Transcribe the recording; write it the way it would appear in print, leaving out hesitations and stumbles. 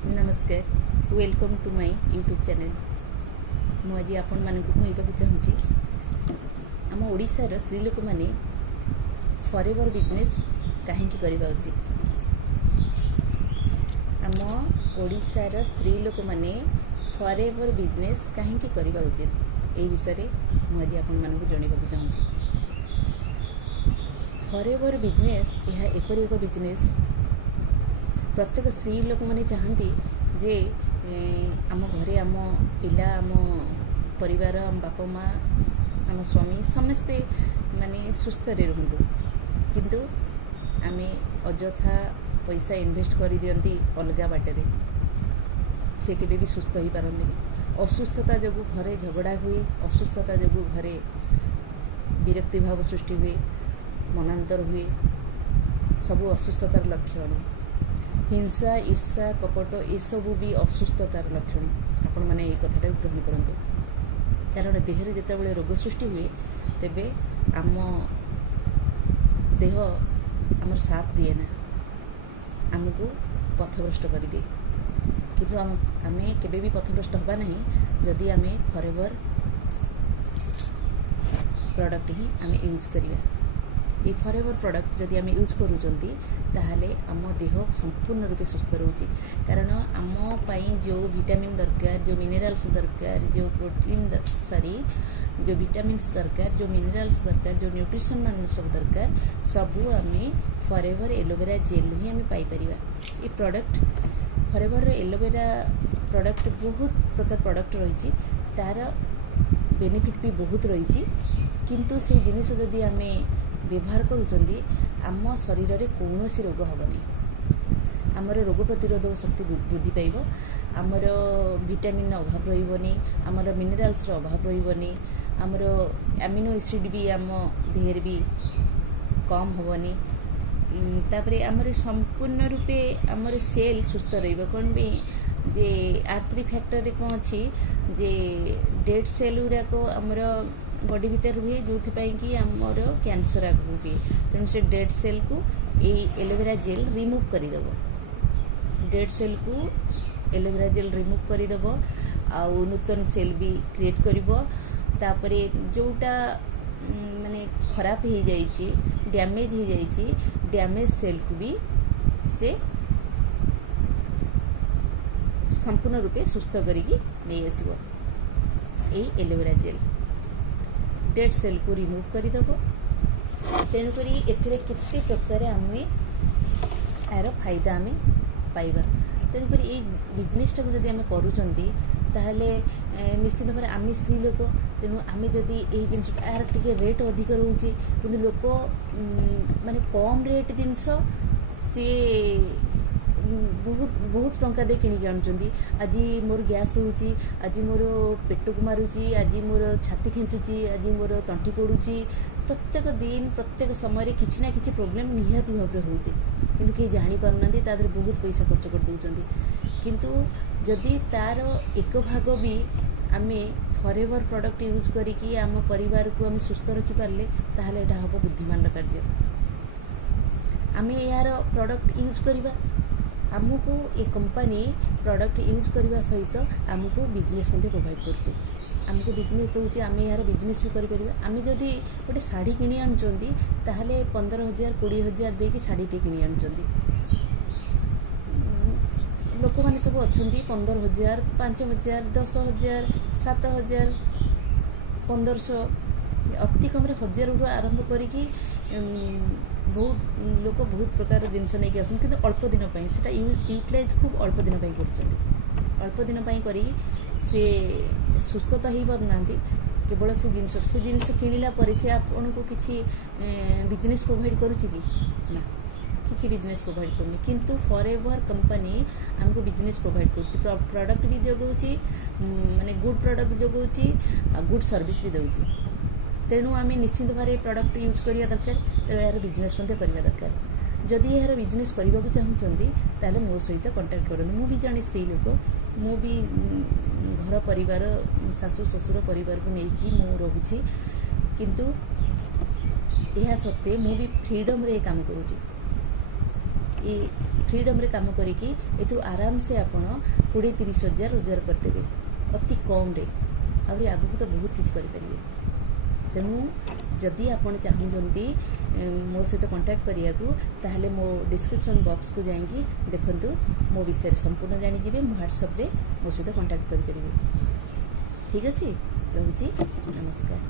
नमस्कार welcome to my YouTube channel. मुझे आपण मानक कहवाक चाहूँगी आम ओडिशार स्त्री लोक मैंने फॉरएवर बिजनेस कहीं करवा उचित। आम ओडिशार स्त्री लोक मैंने फॉरएवर बिजनेस कहीं करवा उचित ए विषय मुझे आपण मानक जनवाक चाहूँगी। फॉरएवर बिजनेस यह एपरी एक बिजनेस प्रत्येक स्त्री लोक मैंने चाहती जे आम घरे आम पिला आम परिवार आम बापा माँ आम स्वामी समस्ते माने सुस्थ रुहतु, किंतु आमे अजथा पैसा इन्वेस्ट कर दियंती अलगा बाटे से केबे भी सुस्थ हो पारंती। असुस्थता जगू घरे झगड़ा हुए, असुस्थता जगू घरे विरक्ति भाव सृष्टि हुए, मनांतर हुए, सबू असुस्थतार लक्षण। हिंसा ईर्षा कपट ये सबू भी असुस्थतार लक्षण। आपण मैंने ये कथाटा ग्रहण करंतु, कारण देहरे जितेबाला रोग सृष्टि हुए तेबे आम देह आमर साथ दिए ना, आमको पथभ्रष्ट कर दिए। किंतु आमे केबे भी पथभ्रष्ट हवा नहीं जदि आमे फॉरएवर प्रोडक्ट ही आमे यूज करिया। ये फॉरएवर प्रोडक्ट जदि आमे यूज करूचंती ताहले आम देह संपूर्ण रूपे सुस्थ रोची, कारण आम पाई जो विटामिन दरकार, जो मिनरल्स दरकार, जो प्रोटीन जो विटामिन्स दरकार, जो मिनरल्स दरकार, जो न्यूट्रिशन मान सब दरकार सबू आमे फॉरएवर एलोवेरा जेल ही आमे पाई परिबा। ये प्रोडक्ट फॉरएवर एलोवेरा प्रोडक्ट बहुत प्रकार प्रोडक्ट रही, तार बेनिफिट भी बहुत रही, किंतु से जिनिस जदि आमे व्यवहार करूचंदी आम शरीर में कौन रोग हेनी। आमर रोग प्रतिरोधक शक्ति वृद्धि पाइब, आमर विटामिन अभाव रही, आमर मिनरल्स अभाव रही, आमर एमिनो एसिड भी आम देहर भी कम हेनी। तापरे आमर संपूर्ण रूपे आमर सेल सुस्थ रहिबो। कौन भी जे R3 फैक्टर कौन अच्छी जे डेड सेल गुड़ाक आमर बॉडी भीतर हुए जो कि आमर कैंसर आगु हुए, तेणु से डेड सेल को यही एलोवेरा जेल रिमूव करदेव। डेड सेल को एलोवेरा जेल रिमूव करदेव, आउ नूतन सेल भी क्रिएट करिवो। तापरे जोटा माने खराब हो जाइए, डैमेज हो जाइए, डैमेज सेल को भी से संपूर्ण रूपे सुस्थ करिकी नहीं आसो। यही एलोवेरा जेल डेड सेल को रिमूव करदेव। तेणुक एथिरे केते प्रकार आम यार फायदा आम पाइबा। तेणुक ये बिजनेस टाक जदि आम करूचंती ताहले निश्चित भाव आम स्त्री लोक, तेणु आम जदि यही जिनस यार टिके रेट अधिक रोचे किंतु लोक माने कम रेट जिनस सी बहुत बहुत टंका दे किणिक आनुचंती। आज मोर गैस होउची, आज मोर पेट को मारुची, आज मोर छाती खेचुची, आज मोर तंटी पड़ुची। प्रत्येक दिन प्रत्येक समय किसी ना किसी प्रोब्लेम निहाती भाव में होउची, किंतु कहीं जानी पारुनांती, तादर बहुत पैसा खर्च कर दउचंती। किंतु जदि तार एक भाग भी आमे फॉरएवर प्रोडक्ट यूज करिकी आम परिवार को आम सुस्थ रखि पारले ताहले एटा हबो बुद्धिमान कार्य। आमे यार प्रोडक्ट यूज करिबा, आमको ये कंपनी प्रोडक्ट यूज करने सहित आमको बिजनेस प्रोवाइड करछे। आमको बिजनेस दूसरे आम यार बिजनेस भी करें। आम जदि गोटे शाढ़ी किणी आनुचंती ताहले 15,000 20,000 देकी शाढ़ी टे किणी आनुचंती। लोक मैंने सब अच्छा 15,000 5,000 10,000 7,000 1500 अति कम 1,000 रु आरंभ करिकी बहुत लोक बहुत प्रकार जिनस नहीं आस, कि अल्प दिन से यूटिलाइज खूब अल्प दिन कर अल्प दिन करी से सुस्थता हो पारना। केवल से जिनस किणला से आपन को किसी बिजनेस प्रोवाइड करुच्ची कि ना, किसी बिजनेस प्रोवाइड करनी। किंतु फॉरएवर कंपनी हमको बिजनेस प्रोवाइड कर प्रोडक्ट भी जगाऊँगी, माने गुड प्रोडक्ट जगाऊँगी, गुड सर्विस भी दूसरी। तेणु आम निश्चित भाव प्रोडक्ट यूज करिया दरकार, तेणु यार बिजनेस करने दरकार। जदि यार बिजनेस करने को चाहूँगी ताहले मो सहित कांटेक्ट करते। मु भी जड़े स्त्री लोक, मु भी घर परिवार सासु ससुर परिवार को लेकिन मु रोची, किंतु यह सत्वे मु भी फ्रीडम रे काम करुँची। फ्रीडम रे काम करिकी एथु आराम से आपण 20-30 हजार रोजगार करदेवे अति कम रे आहुरी आगु तो बहुत किसी करें। तेणु जदि आपण चाहूँगी मो सहित कंटाक्ट करिया को ताहले मो डिस्क्रिप्शन बॉक्स को जाइए देखंतु मो विषय संपूर्ण जानिजिबे। मो व्हाट्सएप रे मो सहित कंटाक्ट करि। ठीक अछि, रहुची, नमस्कार।